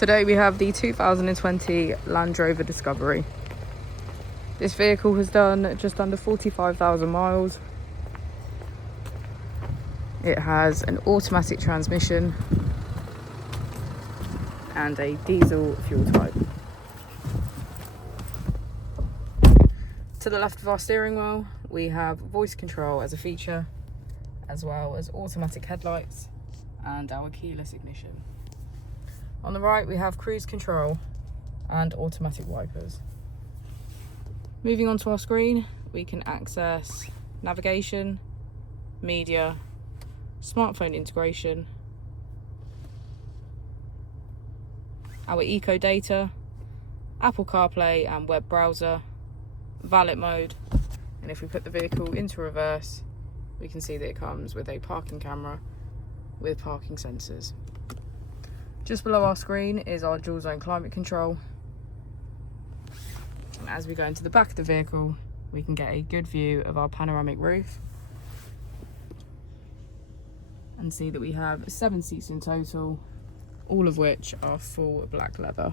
Today we have the 2020 Range Rover Discovery. This vehicle has done just under 45,000 miles. It has an automatic transmission and a diesel fuel type. To the left of our steering wheel, we have voice control as a feature, as well as automatic headlights and our keyless ignition. On the right, we have cruise control and automatic wipers. Moving on to our screen, we can access navigation, media, smartphone integration, our eco data, Apple CarPlay and web browser, valet mode, and if we put the vehicle into reverse, we can see that it comes with a parking camera with parking sensors. Just below our screen is our dual zone climate control. And as we go into the back of the vehicle, we can get a good view of our panoramic roof and see that we have 7 seats in total, all of which are full black leather.